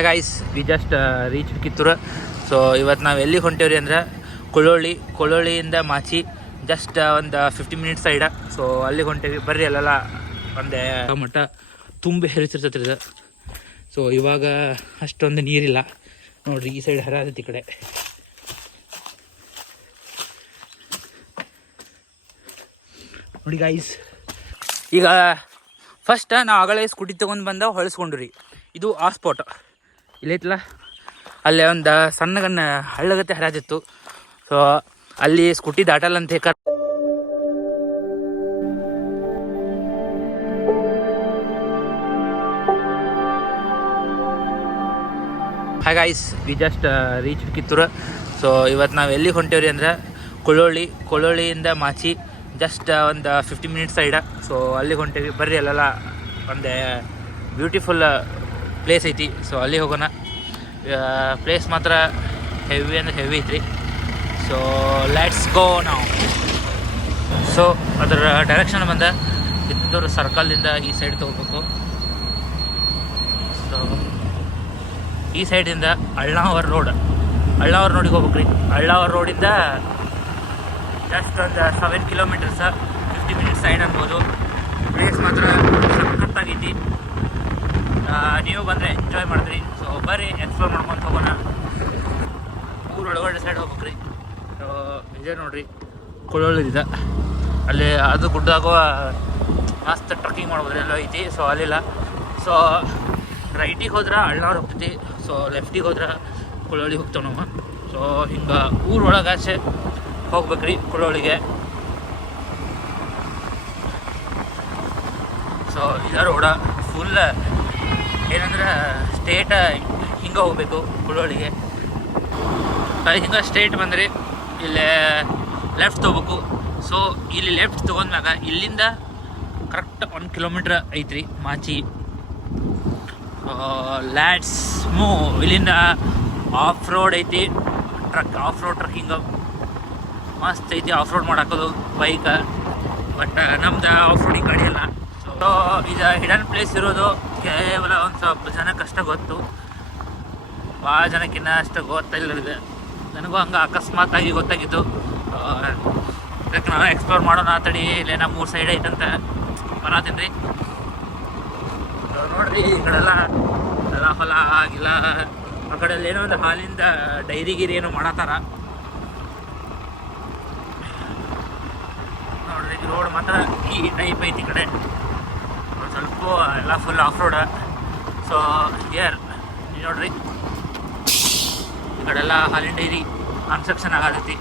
Hi guys, we just reach Kittur. So ಇವತ್ತು ನಾವು ಎಲ್ಲಿಗೆ ಹೊಂಟೇವ್ರಿ ಅಂದ್ರೆ ಕೊಳ್ಳೋಳಿಯಿಂದ ಮಾಚಿ ಜಸ್ಟ್ ಒಂದು 50 ಮಿನಿಟ್ಸ್ ಸೈಡ. ಸೊ ಅಲ್ಲಿಗೆ ಹೊಂಟೇವಿ. ಬರ್ರಿ, ಅಲ್ಲೆಲ್ಲ ಒಂದೇ ಮಟ್ಟ ತುಂಬಿ ಹರಿತಿರ್ತೈತ್ರಿ ಇದು. ಸೊ ಇವಾಗ ಅಷ್ಟೊಂದು ನೀರಿಲ್ಲ ನೋಡ್ರಿ, ಈ ಸೈಡ್ ಹರಿತೈತಿ ಈ ಕಡೆ. ನೋಡಿ ಗಾಯ್ಸ್, ಈಗ ಫಸ್ಟ್ ನಾವು ಆಗಲೇ ಸ್ಕೂಟಿ ತೊಗೊಂಡು ಬಂದ ಹೊಳಿಸ್ಕೊಂಡ್ರಿ. ಇದು ಆ ಸ್ಪಾಟ್ ಇಲ್ಲೈತಲ್ಲ, ಅಲ್ಲೇ ಒಂದು ಸಣ್ಣಗನ್ನ ಹಳ್ಳಗತ್ತೆ ಹರಿತಿತ್ತು. ಸೊ ಅಲ್ಲಿ ಸ್ಕೂಟಿ ದಾಟಲ್ಲ ಅಂತ ಹೇಳ hi guys, we just reach Kittur. So ಇವತ್ತು ನಾವು ಎಲ್ಲಿಗೆ ಹೊಂಟೇವ್ರಿ ಅಂದ್ರೆ ಕೊಳ್ಳೋಳಿಯಿಂದ ಮಾಚಿ ಜಸ್ಟ್ ಒಂದು 50 ಮಿನಿಟ್ಸ್ ಸೈಡ. ಸೊ ಅಲ್ಲಿಗೆ ಹೊಂಟೇವಿ. ಬರ್ರಿ, ಅಲ್ಲೆಲ್ಲ ಒಂದೇ ಬ್ಯೂಟಿಫುಲ್ ಪ್ಲೇಸ್ ಐತಿ. ಸೊ ಅಲ್ಲಿ ಹೋಗೋಣ. ಪ್ಲೇಸ್ ಮಾತ್ರ ಹೆವಿ ಅಂದ್ರೆ ಹೆವಿ ಐತ್ರಿ. ಸೊ ಲೆಟ್ಸ್ ಗೋ ನಾವು. ಸೊ ಅದರ ಡೈರೆಕ್ಷನ್ ಬಂದ ಕಿತ್ತೂರು ಸರ್ಕಲ್ದಿಂದ ಈ ಸೈಡ್ ತೊಗೋಬೇಕು. ಸೊ ಈ ಸೈಡಿಂದ ಅಳ್ನಾವರ್ ರೋಡಿಗೆ ಹೋಗ್ಬೇಕ್ರಿ. ಅಳ್ನಾವರ್ ರೋಡಿಂದ ಜಸ್ಟ್ ಒಂದು 7 ಕಿಲೋಮೀಟರ್ಸ, 50 ಮಿನಿಟ್ಸ್ ಸೈಡ್ ಅನ್ಬೋದು. ಪ್ಲೇಸ್ ಮಾತ್ರ ಸಖತ್ತಾಗೈತಿ. ನೀವು ಬಂದರೆ ಎಂಜಾಯ್ ಮಾಡಿದ್ರಿ. ಸೊ ಬರ್ರಿ, ಎಕ್ಸ್ಪ್ಲೋರ್ ಮಾಡ್ಕೊಂಡು ಹೋಗೋಣ. ಊರೊಳಗಡೆ ಸೈಡ್ ಹೋಗ್ಬೇಕ್ರಿ. ಸೊ ಇದೇ ನೋಡ್ರಿ ಕೊಳ್ಳೋಳಿದ ಅಲ್ಲಿ ಅದು ಗುಡ್ಡಾಗುವ ಮಸ್ತ್ ಟ್ರಕ್ಕಿಂಗ್ ಮಾಡ್ಬೋದ್ರಿ, ಎಲ್ಲ ಐತಿ. ಸೊ ಅಲ್ಲಿಲ್ಲ. ಸೊ ರೈಟಿಗೆ ಹೋದ್ರೆ ಅಳ್ನಾವರ್ ಹೋಗ್ತೈತಿ. ಸೊ ಲೆಫ್ಟಿಗೆ ಹೋದ್ರೆ ಕೊಳ್ಳೋಳಿ ಹೋಗ್ತೇವೆ ನಾವು. ಸೊ ಹಿಂಗೆ ಊರೊಳಗೆ ಆಚೆ ಹೋಗ್ಬೇಕ್ರಿ ಕೊಳ್ಳೋಳಿಗೆ. ಸೊ ಇದರ ರೋಡ ಫುಲ್ ಏನಂದ್ರೆ ಸ್ಟೇಟ ಹಿಂಗೆ ಹೋಗ್ಬೇಕು ಕೊಳ್ಳೋಳಿಗೆ. ಹಿಂಗೆ ಸ್ಟೇಟ್ ಬಂದ್ರಿ ಇಲ್ಲೇ ಲೆಫ್ಟ್ ತೊಗೋಬೇಕು. ಸೊ ಇಲ್ಲಿ ಲೆಫ್ಟ್ ತೊಗೊಂಡ್ಮ್ಯಾಗ ಇಲ್ಲಿಂದ ಕರೆಕ್ಟ್ 1 ಕಿಲೋಮೀಟ್ರ್ ಐತ್ರಿ ಮಾಚಿ. Let's move. ಇಲ್ಲಿಂದ ಆಫ್ ರೋಡ್ ಐತಿ, ಆಫ್ ರೋಡ್ ಟ್ರಕ್ಕಿಂಗ್ ಮಸ್ತ್ ಐತಿ. ಆಫ್ ರೋಡ್ ಮಾಡಾಕೋದು ಬೈಕ್. ಬಟ್ ನಮ್ದು ಆಫ್ ರೋಡಿಂಗ್ ಗಾಡಿ ಅಲ್ಲ. ಸೊ ಇದು ಹಿಡನ್ ಪ್ಲೇಸ್ ಇರೋದು ಕೇವಲ ಒಂದು ಸ್ವಲ್ಪ ಜನಕ್ಕಷ್ಟೇ ಗೊತ್ತು. ಭಾಳ ಜನಕ್ಕಿನ್ನ ಅಷ್ಟು ಗೊತ್ತಿಲ್ಲ. ನನಗೂ ಹಂಗೆ ಅಕಸ್ಮಾತಾಗಿ ಗೊತ್ತಾಗಿತ್ತು. ಅದಕ್ಕೆ ನಾನು ಎಕ್ಸ್ಪ್ಲೋರ್ ಮಾಡೋಣ ತಡಿ, ಇಲ್ಲೇ ನಮ್ಮ 3 ಸೈಡ್ ಐತಂತ ಬರತ್ತೀನಿ ರೀ. ನೋಡ್ರಿ, ಈ ಕಡೆಲ್ಲ ಎಲ್ಲ ಹೊಲ ಆಗಿಲ್ಲ. ಆ ಕಡೆಯಲ್ಲಿ ಏನೋ ಒಂದು ಹಾಲಿಂದ ಡೈರಿಗಿರಿ ಏನೋ ಮಾಡತ್ತಾರ ನೋಡ್ರಿ. ರೋಡ್ ಮಾತ್ರ ಈ ಟೈಪ್ ಐತಿ. ಈ ಕಡೆ ಸ್ವಲ್ಪ ಎಲ್ಲ full of road. So air ನೋಡ್ರಿ, ಈ ಕಡೆಲ್ಲ ಹಾಲಿನ ಡೈರಿ ಕನ್ಸ್ಟ್ರಕ್ಷನ್ ಆಗತೈತಿ.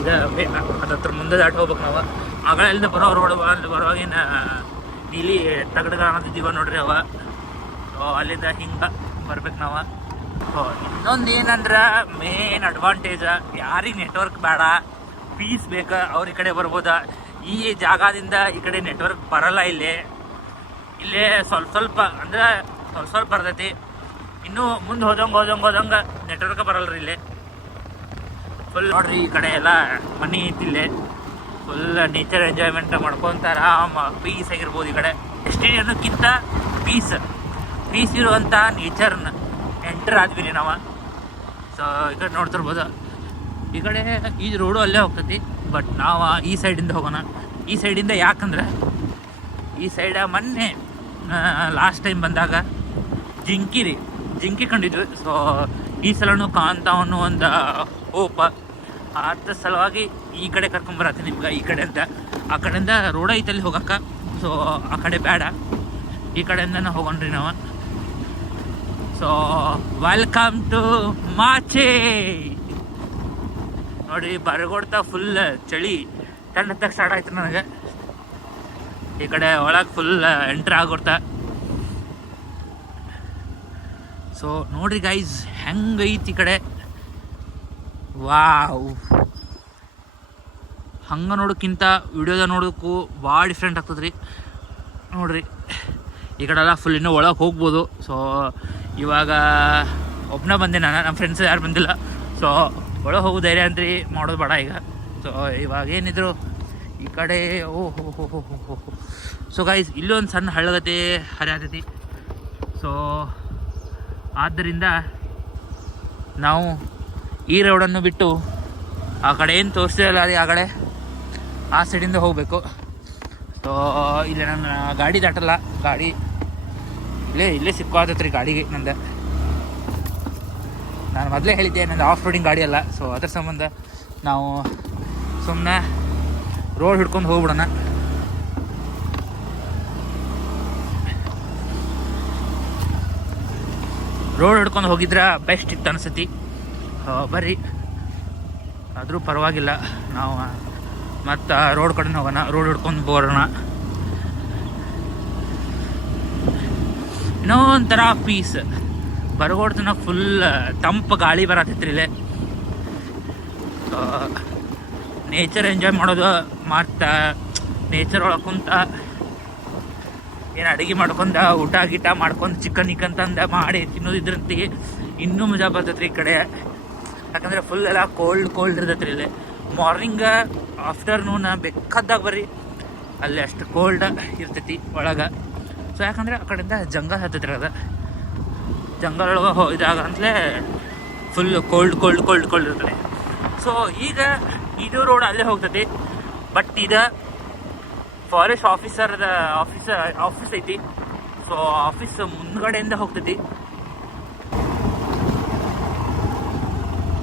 ಇದು ಅದತ್ರ ಮುಂದೆ ದಾಟ್ ಹೋಗ್ಬೇಕು ನಾವು. ಆಗಳಿಂದ ಬರೋ ರೋಡ್ ಬರೋವಾಗಿನ ನೀಲಿ ತಗಡ್ಗ ಅನ್ನೋದಿದ್ದೀವ ನೋಡ್ರಿ ಅವ. ಸೊ ಅಲ್ಲಿಂದ ಹಿಂಗೆ ಬರ್ಬೇಕು ನಾವು. ಸೊ ಇನ್ನೊಂದು ಏನಂದ್ರೆ ಮೇನ್ ಅಡ್ವಾಂಟೇಜ್, ಯಾರಿಗೆ ನೆಟ್ವರ್ಕ್ ಬೇಡ, ಪೀಸ್ ಬೇಕು, ಅವ್ರ ಈ ಕಡೆ ಬರ್ಬೋದ. ಈ ಜಾಗದಿಂದ ಈ ಕಡೆ ನೆಟ್ವರ್ಕ್ ಬರಲ್ಲ. ಇಲ್ಲೇ ಸ್ವಲ್ಪ ಅಂದ್ರೆ ಸ್ವಲ್ಪ ಬರ್ತೈತಿ. ಇನ್ನೂ ಮುಂದೆ ಹೋದಂಗೆ ನೆಟ್ವರ್ಕ್ ಬರಲ್ರಿ ಇಲ್ಲಿ. ಫುಲ್ ನೋಡ್ರಿ, ಈ ಕಡೆ ಎಲ್ಲ ಮನಿ ಐತಿ. ಇಲ್ಲೇ ಫುಲ್ ನೇಚರ್ ಎಂಜಾಯ್ಮೆಂಟ್ ಮಾಡ್ಕೊತಾರ. ಪೀಸ್ ಆಗಿರ್ಬೋದು. ಈ ಕಡೆ ಎಷ್ಟೇ ಅನ್ನೋಕ್ಕಿಂತ ಪೀಸ್ ಇರುವಂಥ ನೇಚರ್ನ ಎಂಟರ್ ಆದ್ವಿ ನಾವು. ಸೊ ಈ ಕಡೆ ನೋಡ್ತಿರ್ಬೋದು. ಈ ಕಡೆ ಈ ರೋಡು ಅಲ್ಲೇ ಹೋಗ್ತೈತಿ. ಬಟ್ ನಾವು ಈ ಸೈಡಿಂದ ಹೋಗೋಣ. ಈ ಸೈಡಿಂದ ಯಾಕಂದ್ರೆ ಈ ಸೈಡ ಮೊನ್ನೆ ಲಾಸ್ಟ್ ಟೈಮ್ ಬಂದಾಗ ಜಿಂಕಿ ಕಂಡಿದ್ವಿ. ಸೊ ಈ ಸಲನೂ ಕಾಣ್ತಾವನು ಒಂದು ಹೋಪ. ಅದ್ರ ಸಲುವಾಗಿ ಈ ಕಡೆ ಕರ್ಕೊಂಬರತ್ತೀನಿ ನಿಮ್ಗೆ. ಈ ಕಡೆಯಿಂದ ಆ ಕಡೆಯಿಂದ ರೋಡ್ ಐತಲ್ಲಿ ಹೋಗಕ್ಕೆ. ಸೊ ಆ ಕಡೆ ಬೇಡ, ಈ ಕಡೆಯಿಂದನೇ ಹೋಗೋಣ್ರಿ ನಾವು. So welcome to Machi. ನೋಡಿ, ಬರಗೊಡ್ತಾ ಫುಲ್ ಚಳಿ ತಣ್ಣತ್ತಾಗ ಸ್ಟಾರ್ಟ್ ಆಯ್ತು ನನಗೆ. ಈ ಕಡೆ ಒಳಗೆ ಫುಲ್ ಎಂಟ್ರ್ ಆಗೋಡ್ತಾ. ಸೊ ನೋಡ್ರಿ ಗೈಸ್, ಹೆಂಗೈತಿ ಈ ಕಡೆ. ವಾವ್, ಹಂಗೆ ನೋಡೋಕ್ಕಿಂತ ವಿಡಿಯೋದಾಗ ನೋಡೋಕ್ಕೂ ಭಾಳ ಡಿಫ್ರೆಂಟ್ ಆಗ್ತದ್ರಿ. ನೋಡ್ರಿ, ಈ ಕಡೆ ಎಲ್ಲ ಫುಲ್ ಇನ್ನೂ ಒಳಗೆ ಹೋಗ್ಬೋದು. ಸೊ ಇವಾಗ ಒಬ್ಬನೇ ಬಂದೆ ನಾನು, ನಮ್ಮ ಫ್ರೆಂಡ್ಸ್ ಯಾರು ಬಂದಿಲ್ಲ. ಸೊ ಒಳಗೆ ಹೋಗೋ ಧೈರ್ಯ ಅಂತ್ರಿ ಮಾಡೋದು ಬೇಡ ಈಗ. ಸೊ ಇವಾಗ ಏನಿದ್ರು ಈ ಕಡೆ ಓಹೋ. ಸೊ ಗೈಸ್, ಇಲ್ಲೊಂದು ಸಣ್ಣ ಹಳ್ಳಗತೆ ಹರಿಯಾತೈತಿ. ಸೊ ಸೊ ಆದ್ದರಿಂದ ನಾವು ಈ ರೋಡನ್ನು ಬಿಟ್ಟು ಆ ಕಡೆ ಏನು ತೋರಿಸ್ತಿರಲ್ಲ ರೀ ಆ ಕಡೆ ಆ ಸೈಡಿಂದ ಹೋಗಬೇಕು. ಸೊ ಇಲ್ಲಿ ನನ್ನ ಗಾಡಿ ದಾಟಲ್ಲ, ಗಾಡಿ ಇಲ್ಲೇ ಸಿಕ್ಕೋತೈತೆ ರೀ ಗಾಡಿಗೆ ನಂದು. ನಾನು ಮೊದಲೇ ಹೇಳಿದ್ದೆ ನಂದು ಆಫ್ ರೋಡಿಂಗ್ ಗಾಡಿ ಅಲ್ಲ. ಸೊ ಅದ್ರ ಸಂಬಂಧ ನಾವು ಸುಮ್ಮನೆ ರೋಡ್ ಹಿಡ್ಕೊಂಡು ಹೋಗ್ಬಿಡೋಣ. ರೋಡ್ ಹಿಡ್ಕೊಂಡು ಹೋಗಿದ್ರೆ ಬೆಸ್ಟ್ ಇತ್ತು ಅನಿಸ್ತೈತಿ. ಬರ್ರಿ, ಆದರೂ ಪರವಾಗಿಲ್ಲ, ನಾವು ಮತ್ತು ರೋಡ್ ಕಡೆ ಹೋಗೋಣ, ರೋಡ್ ಹಿಡ್ಕೊಂಡು ಬರೋಣ. ಇನ್ನೂ ಒಂಥರ ಪೀಸ್ ಬರಗೋಡ್ತನ ಫುಲ್ ತಂಪು ಗಾಳಿ ಬರತೈತ್ರಿ ಇಲ್ಲೇ. ನೇಚರ್ ಎಂಜಾಯ್ ಮಾಡೋದು, ಮತ್ತು ನೇಚರ್ ಒಳಗೆ ಕುಂತ ಏನು ಅಡುಗೆ ಮಾಡ್ಕೊಂಡ ಊಟ ಗೀಟ ಮಾಡ್ಕೊಂಡು ಚಿಕನ್ ತಂದ ಮಾಡಿ ತಿನ್ನೋದಿದ್ರಂತೆ ಇನ್ನೂ ಮಜಾ ಬರ್ತೈತ್ರಿ ಈ ಕಡೆ. ಯಾಕಂದರೆ ಫುಲ್ ಎಲ್ಲ ಕೋಲ್ಡ್ ಇರ್ತೈತ್ರಿ ಇಲ್ಲಿ. ಮಾರ್ನಿಂಗ್ ಆಫ್ಟರ್ನೂನ್ ಬೇಕಾದಾಗ ಬರ್ರಿ, ಅಲ್ಲಿ ಅಷ್ಟು ಕೋಲ್ಡ್ ಇರ್ತೈತಿ ಒಳಗೆ. ಸೊ ಯಾಕಂದರೆ ಆ ಕಡೆಯಿಂದ ಜಂಗಲ್ ಹತ್ತೈತ್ರಿ, ಅದು ಜಂಗಲ್ ಒಳಗೆ ಇದಾಗ ಅಂತಲೇ ಫುಲ್ ಕೋಲ್ಡ್ ಇರ್ತದೆ. ಸೊ ಈಗ ಇದು ರೋಡ್ ಅಲ್ಲೇ ಹೋಗ್ತೈತಿ, ಬಟ್ ಇದು ಫಾರೆಸ್ಟ್ ಆಫೀಸ್ ಐತಿ. ಸೊ ಆಫೀಸ್ ಮುಂದ್ಗಡೆಯಿಂದ ಹೋಗ್ತೈತಿ.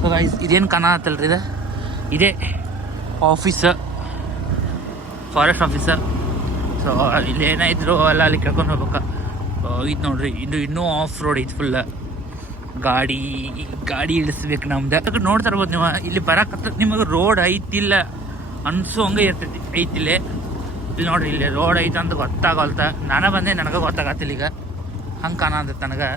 ಸೊ ಗೈಸ್, ಇದೇನು ಕಾಣತ್ತಲ್ರಿ, ಇದೇ ಆಫೀಸ್, ಫಾರೆಸ್ಟ್ ಆಫೀಸ. ಸೊ ಇಲ್ಲಿ ಏನಾಯಿದ್ರು ಎಲ್ಲ ಅಲ್ಲಿ ಕೇಳ್ಕೊಂಡು ಹೋಗ್ಬೇಕು. ಇದು ನೋಡ್ರಿ, ಇದು ಇನ್ನೂ ಆಫ್ ರೋಡ್ ಐತಿ ಫುಲ್. ಗಾಡಿ ಇಳಿಸ್ಬೇಕು ನಮ್ದು. ಯಾಕಂದ್ರೆ ನೋಡ್ತಾ ಇರ್ಬೋದು ನೀವು, ಇಲ್ಲಿ ಬರಕತ್ತ ನಿಮಗೆ ರೋಡ್ ಐತಿಲ್ಲ ಅನ್ಸೋ ಹಂಗೆ ಇರ್ತೈತಿ. ಐತಿಲ್ಲೇ ಇಲ್ಲಿ ನೋಡ್ರಿ, ಇಲ್ಲಿ ರೋಡ್ ಐತೆ ಅಂತ ಗೊತ್ತಾಗಲ್ತ. ನಾನು ಬಂದೆ, ನನಗೆ ಗೊತ್ತಾಗತ್ತಿಲ್ಲ ಈಗ, ಹಂಗೆ ಕಾಣತ್ತೆ ನನಗೆ.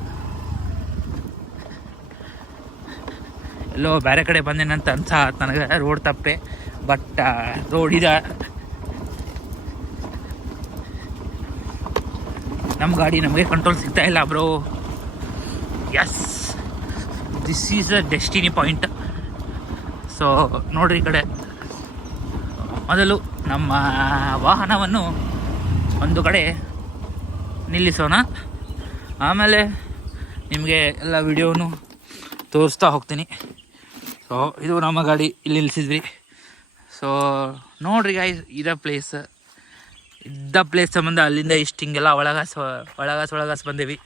ಎಲ್ಲೋ ಬೇರೆ ಕಡೆ ಬಂದೇನಂತ ಅನ್ಸಾತ್ ನನಗೆ, ರೋಡ್ ತಪ್ಪೆ. ಬಟ್ ರೋಡ್ ಇದೆ. ನಮ್ಮ ಗಾಡಿ ನಮಗೆ ಕಂಟ್ರೋಲ್ ಸಿಗ್ತಾ ಇಲ್ಲ bro. Yes, this is a destiny point. So ನೋಡ್ರಿ, ಈ ಕಡೆ ಮೊದಲು ನಮ್ಮ ವಾಹನವನ್ನು ಒಂದು ಕಡೆ ನಿಲ್ಲಿಸೋಣ, ಆಮೇಲೆ ನಿಮಗೆ ಎಲ್ಲ ವಿಡಿಯೋನು ತೋರಿಸ್ತಾ ಹೋಗ್ತೀನಿ. ಸೊ ಇದು ನಮ್ಮ ಗಾಡಿ ಇಲ್ಲಿ ನಿಲ್ಲಿಸಿದ್ವಿ. ಸೊ ನೋಡ್ರಿ ಗಾಯ್ಸ್, ಇದ ಪ್ಲೇಸ್ ಸಂಬಂಧ ಅಲ್ಲಿಂದ ಇಷ್ಟು ಹಿಂಗೆಲ್ಲ ಒಳಗಾಸ್ ಬಂದೇವಿ.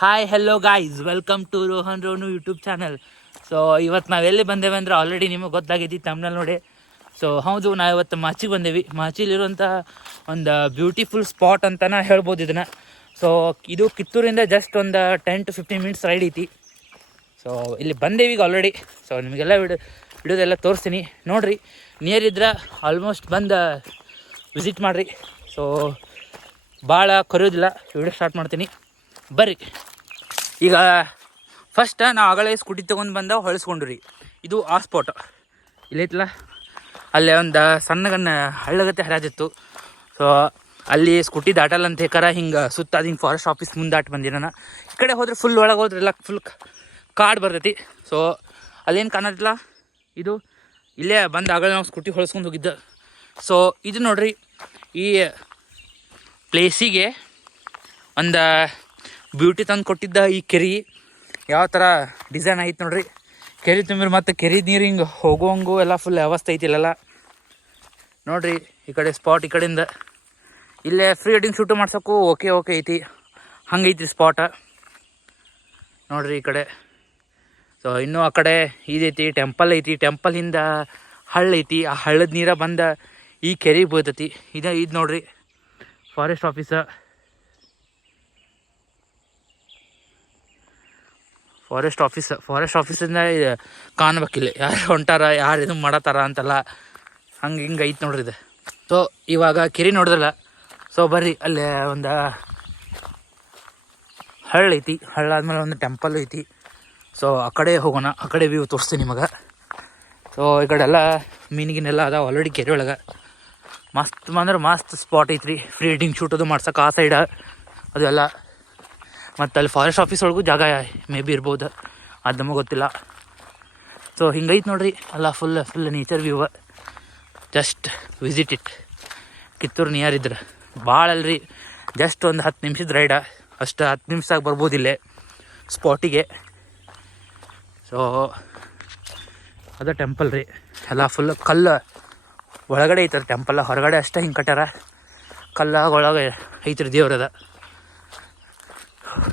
Hi hello guys, welcome to Rohan Ronu YouTube channel. So ಇವತ್ತು ನಾವೆಲ್ಲಿ ಬಂದೇವೆ ಅಂದರೆ ಆಲ್ರೆಡಿ ನಿಮಗೆ ಗೊತ್ತಾಗಿದ್ದು ತಮ್ಮನಲ್ಲಿ ನೋಡಿ. ಸೊ ಹೌದು, ನಾವು ಇವತ್ತು ಮಾಚಿಗೆ ಬಂದೇವಿ. ಮಾಚಿಲಿರುವಂಥ ಒಂದು ಬ್ಯೂಟಿಫುಲ್ ಸ್ಪಾಟ್ ಅಂತಲೇ ಹೇಳ್ಬೋದು ಇದನ್ನು. ಸೊ ಇದು ಕಿತ್ತೂರಿಂದ ಜಸ್ಟ್ ಒಂದು 10 to 15 minutes ರೈಡ್ ಐತಿ. ಸೊ ಇಲ್ಲಿ ಬಂದೇವಿ ಈಗ ಆಲ್ರೆಡಿ. ಸೊ ನಿಮಗೆಲ್ಲ ವಿಡಿಯೋದೆಲ್ಲ ತೋರಿಸ್ತೀನಿ ನೋಡಿರಿ. ನಿಯರ್ ಇದ್ರೆ ಆಲ್ಮೋಸ್ಟ್ ಬಂದು ವಿಸಿಟ್ ಮಾಡಿರಿ. ಸೊ ಭಾಳ ಕರೆಯೋದಿಲ್ಲ, ವಿಡಿಯೋ ಸ್ಟಾರ್ಟ್ ಮಾಡ್ತೀನಿ ಬರ್ರಿ. ಈಗ ಫಸ್ಟ್ ನಾವು ಆಗಲೇ ಸ್ಕೂಟಿ ತೊಗೊಂಡು ಬಂದ ಹೊಳಿಸ್ಕೊಂಡ್ರಿ. ಇದು ಆ ಸ್ಪಾಟ್ ಇಲ್ಲೈತಲ್ಲ, ಅಲ್ಲೇ ಒಂದು ಸಣ್ಣಗನ್ನ ಹಳ್ಳಗತ್ತೆ ಹರಿದಿತ್ತು. ಸೊ ಅಲ್ಲಿ ಸ್ಕೂಟಿ ದಾಟಲ್ಲ ಅಂತ ಹೇಕಾರ ಹಿಂಗೆ ಸುತ್ತ ಹಿಂಗೆ ಫಾರೆಸ್ಟ್ ಆಫೀಸ್ ಮುಂದೆ ದಾಟಿ ಬಂದಿರೋಣ. ಈ ಕಡೆ ಹೋದ್ರೆ ಫುಲ್ ಒಳಗೆ ಹೋದ್ರೆ ಎಲ್ಲ ಫುಲ್ ಕಾಡು ಬರ್ತೈತಿ. ಸೊ ಅಲ್ಲೇನು ಕಾಣತ್ತಿಲ್ಲ, ಇದು ಇಲ್ಲೇ ಬಂದು ಆಗಲೇ ನಾವು ಸ್ಕೂಟಿ ಹೊಳಿಸ್ಕೊಂಡು ಹೋಗಿದ್ದ. ಸೊ ಇದು ನೋಡ್ರಿ, ಈ ಪ್ಲೇಸಿಗೆ ಒಂದು ಬ್ಯೂಟಿ ತಂದು ಕೊಟ್ಟಿದ್ದ ಈ ಕೆರೆ ಯಾವ ಥರ ಡಿಸೈನ್ ಐತೆ ನೋಡ್ರಿ. ಕೆರೆ ತುಂಬಿರಿ, ಮತ್ತು ಕೆರೆ ನೀರು ಹಿಂಗೆ ಹೋಗೋಂಗು ಎಲ್ಲ ಫುಲ್ ವ್ಯವಸ್ಥೆ ಐತಿಲ್ಲ ನೋಡ್ರಿ. ಈ ಕಡೆ ಸ್ಪಾಟ್ ಈ ಕಡೆಯಿಂದ ಇಲ್ಲೇ ಫ್ರೀ ವೆಡ್ಡಿಂಗ್ ಶೂಟು ಮಾಡ್ಸೋಕ್ಕೂ ಓಕೆ ಐತಿ, ಹಂಗೆ ಐತ್ರಿ ಸ್ಪಾಟ ನೋಡ್ರಿ ಈ ಕಡೆ. ಸೊ ಇನ್ನೂ ಆ ಕಡೆ ಇದೈತಿ, ಟೆಂಪಲ್ ಐತಿ, ಟೆಂಪಲಿಂದ ಹಳ್ಳ ಐತಿ. ಆ ಹಳ್ಳದ ನೀರ ಬಂದ ಈ ಕೆರೆಗೆ ಬೀಳ್ತೈತಿ. ಇದು ನೋಡ್ರಿ ಫಾರೆಸ್ಟ್ ಆಫೀಸಿಂದ ಕಾಣ್ಬೇಕಿಲ್ಲ ಯಾರು ಹೊಂಟಾರ, ಯಾರು ಇದು ಮಾಡತ್ತಾರ ಅಂತಲ್ಲ, ಹಿಂಗೆ ಐತೆ ನೋಡ್ರಿ ಇದು. ಸೊ ಇವಾಗ ಕೆರೆ ನೋಡಿದ್ರಲ್ಲ. ಸೊ ಬರ್ರಿ, ಅಲ್ಲೇ ಒಂದು ಹಳ್ಳ ಐತಿ, ಹಳ್ಳ ಆದ್ಮೇಲೆ ಒಂದು ಟೆಂಪಲ್ ಐತಿ. ಸೊ ಆ ಕಡೆ ಹೋಗೋಣ, ಆ ಕಡೆ ವ್ಯೂ ತೋರಿಸ್ತೀನಿ ನಿಮಗೆ. ಸೊ ಈ ಕಡೆ ಎಲ್ಲ ಮೀನಿಗಿನೆಲ್ಲ ಅದಾವ ಆಲ್ರೆಡಿ ಕೆರೆ ಒಳಗೆ. ಮಸ್ತ್ ಸ್ಪಾಟ್ ಐತ್ರಿ, ಫ್ರೀ ವೆಡ್ಡಿಂಗ್ ಶೂಟ್ ಅದು ಮಾಡ್ಸೋಕೆ ಆ ಸೈಡ ಅದು ಎಲ್ಲ. ಮತ್ತು ಅಲ್ಲಿ ಫಾರೆಸ್ಟ್ ಆಫೀಸ್ ಒಳಗೂ ಜಾಗ ಮೇ ಬಿ ಇರ್ಬೋದು, ಅದು ನಮಗೆ ಗೊತ್ತಿಲ್ಲ. ಸೊ ಹಿಂಗೈತೆ ನೋಡ್ರಿ ಅಲ್ಲ, full nature view. Just visit it. Kittur near ಇದ್ರೆ ಭಾಳ ಅಲ್ರಿ, ಜಸ್ಟ್ ಒಂದು 10 ನಿಮಿಷದ ರೈಡ ಅಷ್ಟು 10 ನಿಮಿಷದಾಗ ಬರ್ಬೋದಿಲ್ಲೇ ಸ್ಪಾಟಿಗೆ. ಸೊ ಅದ ಟೆಂಪಲ್ ರೀ, ಎಲ್ಲ ಫುಲ್ ಕಲ್ಲು ಒಳಗಡೆ ಐತದ ಟೆಂಪಲ್, ಹೊರಗಡೆ ಅಷ್ಟೇ ಹಿಂಗೆ ಕಟ್ಟಾರ, ಕಲ್ಲಾಗ ಒಳಗೆ ಐತ್ರಿ ದೇವ್ರದ.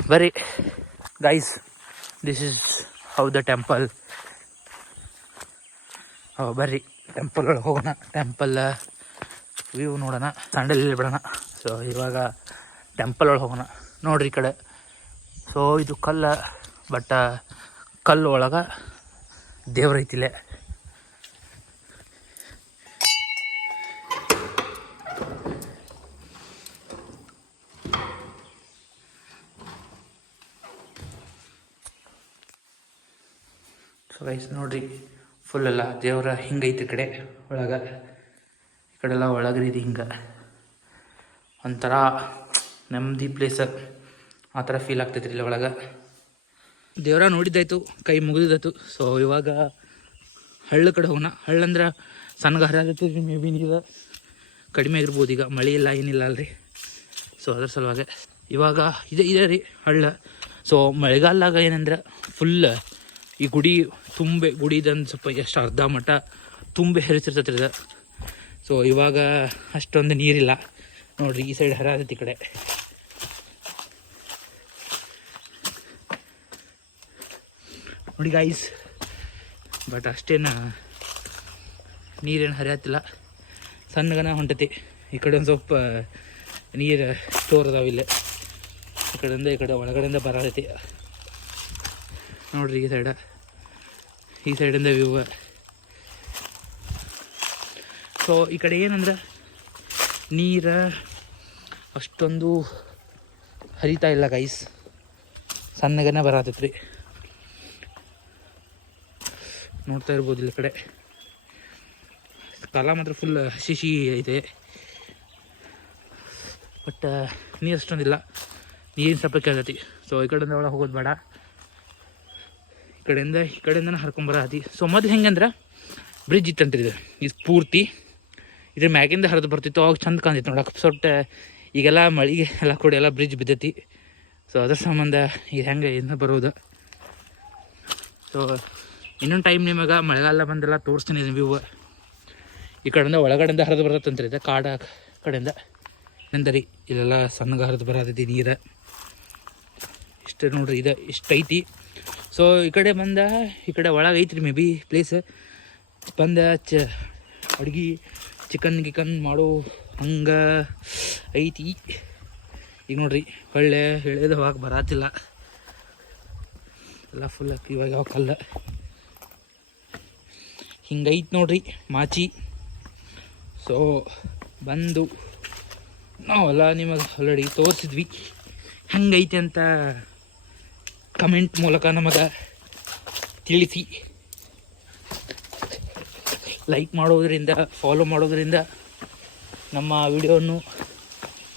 ಬರ್ರಿ guys, this is how the temple. ಬರ್ರಿ ಟೆಂಪಲ್ ಒಳಗೆ ಹೋಗೋಣ, ಟೆಂಪಲ್ ವ್ಯೂ ನೋಡೋಣ, ಸ್ಯಾಂಡಲ್ ಇಲ್ಲಿ ಬಿಡೋಣ. ಸೊ ಇವಾಗ ಟೆಂಪಲ್ ಒಳಗೆ ಹೋಗೋಣ. ನೋಡ್ರಿ ಈ ಕಡೆ. ಸೊ ಇದು ಕಲ್ಲು, ಬಟ್ ಕಲ್ಲು ಒಳಗೆ ದೇವ್ರ ಐತಿಲ್ಲೇ. ಸೊ ಗೈಸ್ ನೋಡ್ರಿ, ಫುಲ್ ಎಲ್ಲ ದೇವ್ರ ಹಿಂಗೈತಿ ಈ ಕಡೆ ಒಳಗೆ, ಈ ಕಡೆ ಎಲ್ಲ ಒಳಗ್ರಿ ಇದು ಹಿಂಗೆ ಒಂಥರ ನೆಮ್ಮದಿ ಪ್ಲೇಸ್ ಆ ಥರ ಫೀಲ್ ಆಗ್ತೈತ್ರಿ ಇಲ್ಲಿ ಒಳಗೆ. ದೇವ್ರ ನೋಡಿದ್ದಾಯ್ತು, ಕೈ ಮುಗಿದಾಯ್ತು. ಸೊ ಇವಾಗ ಹಳ್ಳ ಕಡೆ ಹೋಗೋಣ. ಹಳ್ಳಂದ್ರೆ ಸಣ್ಣಗ ಹರಿಯಾಗತ್ತೆ ರೀ, ಮೇ ಬಿ ನೀರು ಕಡಿಮೆ ಆಗಿರ್ಬೋದು, ಈಗ ಮಳೆ ಇಲ್ಲ ಏನಿಲ್ಲ ಅಲ್ರಿ. ಸೊ ಅದ್ರ ಸಲುವಾಗಿ ಇವಾಗ ಇದೆ ರೀ ಹಳ್ಳ. ಸೊ ಮಳೆಗಾಲದಾಗ ಏನಂದ್ರೆ ಫುಲ್ ಈ ಗುಡಿ ತುಂಬೆ, ಗುಡಿದಂದು ಸ್ವಲ್ಪ ಎಷ್ಟು ಅರ್ಧ ಮಟ್ಟ ತುಂಬೆ ಹರಿಸಿರ್ತೈತ್ರಿ ಇದು. ಸೊ ಇವಾಗ ಅಷ್ಟೊಂದು ನೀರಿಲ್ಲ ನೋಡ್ರಿ, ಈ ಸೈಡ್ ಹರಿಯಾಗತ್ತೆ ಈ ಕಡೆ. ನೋಡಿ ಗಾಯ್ಸ್, ಬಟ್ ಅಷ್ಟೇನು ನೀರೇನು ಹರಿಯತ್ತಿಲ್ಲ, ಸಣ್ಣಗನ ಹೊಂಟತಿ. ಈ ಕಡೆ ಒಂದು ಸ್ವಲ್ಪ ನೀರು ಸ್ಟೋರ್ ಅದಾವಿಲ್ಲ, ಈ ಕಡೆಯಿಂದ ಈ ಕಡೆ ಒಳಗಡೆಯಿಂದ ಬರತೈತಿ ನೋಡ್ರಿ. ಈ ಸೈಡಿಂದ ವ್ಯೂ. ಸೊ ಈ ಕಡೆ ಏನಂದ್ರೆ ನೀರು ಅಷ್ಟೊಂದು ಹರಿತಾ ಇಲ್ಲ ಗೈಸ್, ಸಣ್ಣಗನ ಬರತೈತ್ರಿ. ನೋಡ್ತಾ ಇರ್ಬೋದು ಇಲ್ಲಿ ಕಡೆ ಕಾಲ ಮಾತ್ರ ಫುಲ್ ಹಸಿ ಐತೆ, ಬಟ್ ನೀರು ಅಷ್ಟೊಂದಿಲ್ಲ, ನೀರಿನ ಸ್ವಲ್ಪ ಕೇಳ್ತೈತಿ. ಸೊ ಈ ಕಡೆಯಿಂದ ಒಳಗೆ ಹೋಗೋದು ಬೇಡ, ಈ ಕಡೆಯಿಂದನೇ ಹರ್ಕೊಂಬರತಿ. ಸೊ ಮೊದಲು ಹೆಂಗಂದ್ರೆ ಬ್ರಿಡ್ಜ್ ಇತ್ತಂತ್ರಿ, ಇದು ಪೂರ್ತಿ ಇದ್ರ ಮ್ಯಾಗಿಂದ ಹರಿದು ಬರ್ತಿತ್ತು, ಅವಾಗ ಚಂದ ಕಾಣ್ತಿತ್ತು ನೋಡಕ್ಕೆ. ಸೊಟ್ಟು ಈಗೆಲ್ಲ ಮಳೆಗೆ ಎಲ್ಲ ಕೂಡ ಎಲ್ಲ ಬ್ರಿಡ್ಜ್ ಬಿದ್ದೈತಿ. ಸೊ ಅದ್ರ ಸಂಬಂಧ ಇದು ಹೆಂಗೆ ಇಂದ ಬರೋದು. ಸೊ ಇನ್ನೊಂದು ಟೈಮ್ ನಿಮಗೆ ಮಳೆಗಾಲ ಬಂದೆಲ್ಲ ತೋರಿಸ್ತೀನಿ ವ್ಯೂ. ಈ ಕಡೆಯಿಂದ ಒಳಗಡೆಯಿಂದ ಹರಿದು ಬರತ್ತಂತ್ರಿ, ಇದು ಕಾಡ ಕಡೆಯಿಂದ ಎಂದರಿ ಇಲ್ಲೆಲ್ಲ ಸಣ್ಣಗೆ ಹರಿದು ಬರತೈತಿ ನೀರು. ಇಷ್ಟು ನೋಡ್ರಿ, ಇದು ಇಷ್ಟು ಐತಿ. ಸೊ ಈ ಕಡೆ ಈ ಕಡೆ ಒಳಗೆ ಐತ್ರಿ ಮೇ ಬಿ ಪ್ಲೇಸ್. ಅಡ್ಗೆ ಚಿಕನ್ ಮಾಡೋ ಹಂಗೆ ಐತಿ. ಈಗ ನೋಡ್ರಿ ಹೊಳ್ಳೆ ಎಳೆದು ಹೋಗಕ್ಕೆ ಬರತ್ತಿಲ್ಲ, ಎಲ್ಲ ಫುಲ್ ಇವಾಗ ಯಾವ ಕಲ್ಲ ಹಿಂಗೈತಿ ನೋಡ್ರಿ ಮಾಚಿ. ಸೊ ನಾವೆಲ್ಲ ನಿಮಗೆ ಆಲ್ರೆಡಿ ತೋರಿಸಿದ್ವಿ, ಹೆಂಗೈತಿ ಅಂತ ಕಮೆಂಟ್ ಮೂಲಕ ನಮಗೆ ತಿಳಿಸಿ. ಲೈಕ್ ಮಾಡೋದ್ರಿಂದ, ಫಾಲೋ ಮಾಡೋದ್ರಿಂದ ನಮ್ಮ ವಿಡಿಯೋವನ್ನು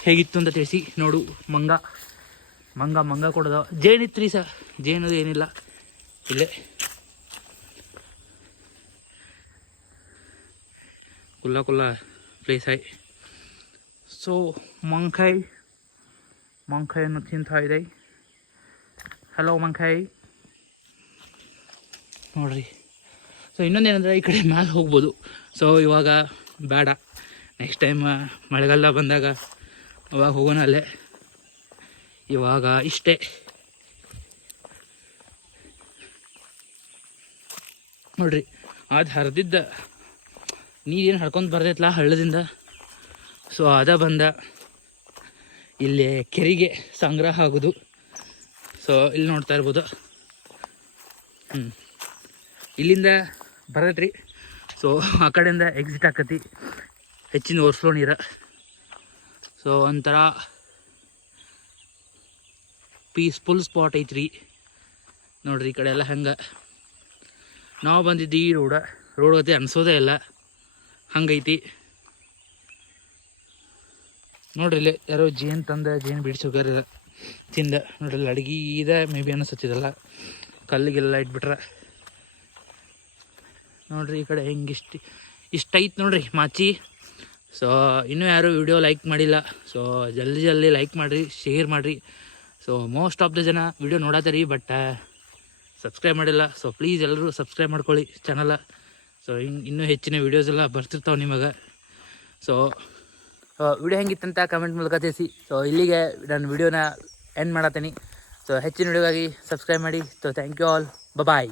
ಹೇಗಿತ್ತು ಅಂತ ತಿಳಿಸಿ. ನೋಡು ಮಂಗ ಕೊಡೋದ ಜೇನಿತ್ರಿ ಜೇನದು ಏನಿಲ್ಲ ಇಲ್ಲೇ. ಕುಲ್ಲ ಪ್ಲೇಸ್ ಆಯ್. ಸೊ ಮಂಕಾಯನ್ನು ತಿಂತಾ ಇದೆ. ಹಲೋ ಮಂಕಾಯಿ ನೋಡ್ರಿ. ಸೊ ಇನ್ನೊಂದೇನೆಂದರೆ ಈ ಕಡೆ ಮ್ಯಾಲೆ ಹೋಗ್ಬೋದು. ಸೊ ಇವಾಗ ಬೇಡ, ನೆಕ್ಸ್ಟ್ ಟೈಮ್ ಮಳೆಗಾಲ ಬಂದಾಗ ಅವಾಗ ಹೋಗೋಣ ಅಲ್ಲೇ. ಇವಾಗ ಇಷ್ಟೇ. ನೋಡ್ರಿ ಅದು ಹರಿದಿದ್ದ ನೀರೇನು ಹರ್ಕೊಂಡು ಬರ್ತೈತಲ್ಲ ಹಳ್ಳದಿಂದ, ಸೊ ಅದ ಬಂದ ಇಲ್ಲಿ ಕೆರೆಗೆ ಸಂಗ್ರಹ ಆಗೋದು. ಸೊ ಇಲ್ಲಿ ನೋಡ್ತಾ ಇರ್ಬೋದು, ಇಲ್ಲಿಂದ ಬರತ್ರಿ. ಸೊ ಆ ಕಡೆಯಿಂದ ಎಕ್ಸಿಟ್ ಆಕತಿ, ಹೆಚ್ಚಿನ ಓವರ್ಫ್ಲೋ ನೀರು. ಸೊ ಒಂಥರ ಪೀಸ್ಫುಲ್ ಸ್ಪಾಟ್ ಐತ್ರಿ ನೋಡ್ರಿ. ಈ ಕಡೆ ಎಲ್ಲ ಹೆಂಗೆ ನಾವು ಬಂದಿದ್ದು ಈ ರೋಡ್ ಗತಿ ಅನ್ಸೋದೇ ಇಲ್ಲ, ಹಂಗೈತಿ ನೋಡ್ರಿ. ಇಲ್ಲಿ ಯಾರೋ ಜೇನು ಬಿಡಿಸೋಗಾರ ತಿಂದ ನೋಡ್ರಿ. ಅಡುಗೆ ಇದೆ ಮೇ ಬಿ ಅನಿಸುತ್ತಿದ್ದಲ್ಲ, ಕಲ್ಲಿಗೆಲ್ಲ ಇಟ್ಬಿಟ್ರೆ ನೋಡ್ರಿ. ಈ ಕಡೆ ಹೆಂಗೆ ಇಷ್ಟ ಐತೆ ನೋಡ್ರಿ ಮಾಚಿ. ಸೊ ಇನ್ನೂ ಯಾರು ವಿಡಿಯೋ ಲೈಕ್ ಮಾಡಿಲ್ಲ, ಸೊ ಜಲ್ದಿ ಲೈಕ್ ಮಾಡಿರಿ, ಶೇರ್ ಮಾಡಿರಿ. So so most of the ಜನ ವಿಡಿಯೋ ನೋಡತ್ತೀರಿ ಬಟ್ ಸಬ್ಸ್ಕ್ರೈಬ್ ಮಾಡಿಲ್ಲ. ಸೊ ಪ್ಲೀಸ್ ಎಲ್ಲರೂ ಸಬ್ಸ್ಕ್ರೈಬ್ ಮಾಡ್ಕೊಳ್ಳಿ ಚಾನಲ. ಸೊ ಇನ್ನೂ ಹೆಚ್ಚಿನ ವೀಡಿಯೋಸ್ ಎಲ್ಲ ಬರ್ತಿರ್ತಾವೆ ನಿಮಗೆ. ಸೊ ವಿಡಿಯೋ ಹೆಂಗಿತ್ತಂತ ಕಮೆಂಟ್ ಮೂಲಕ ತಿಳಿಸಿ. ಸೊ ಇಲ್ಲಿಗೆ ನಾನು ವಿಡಿಯೋನ ಎಂಡ್ ಮಾಡತ್ತೀನಿ. ಸೊ ಹೆಚ್ಚಿನ ವಿಡಿಯೋಗಾಗಿ ಸಬ್ಸ್ಕ್ರೈಬ್ ಮಾಡಿ. So thank you all. Bye.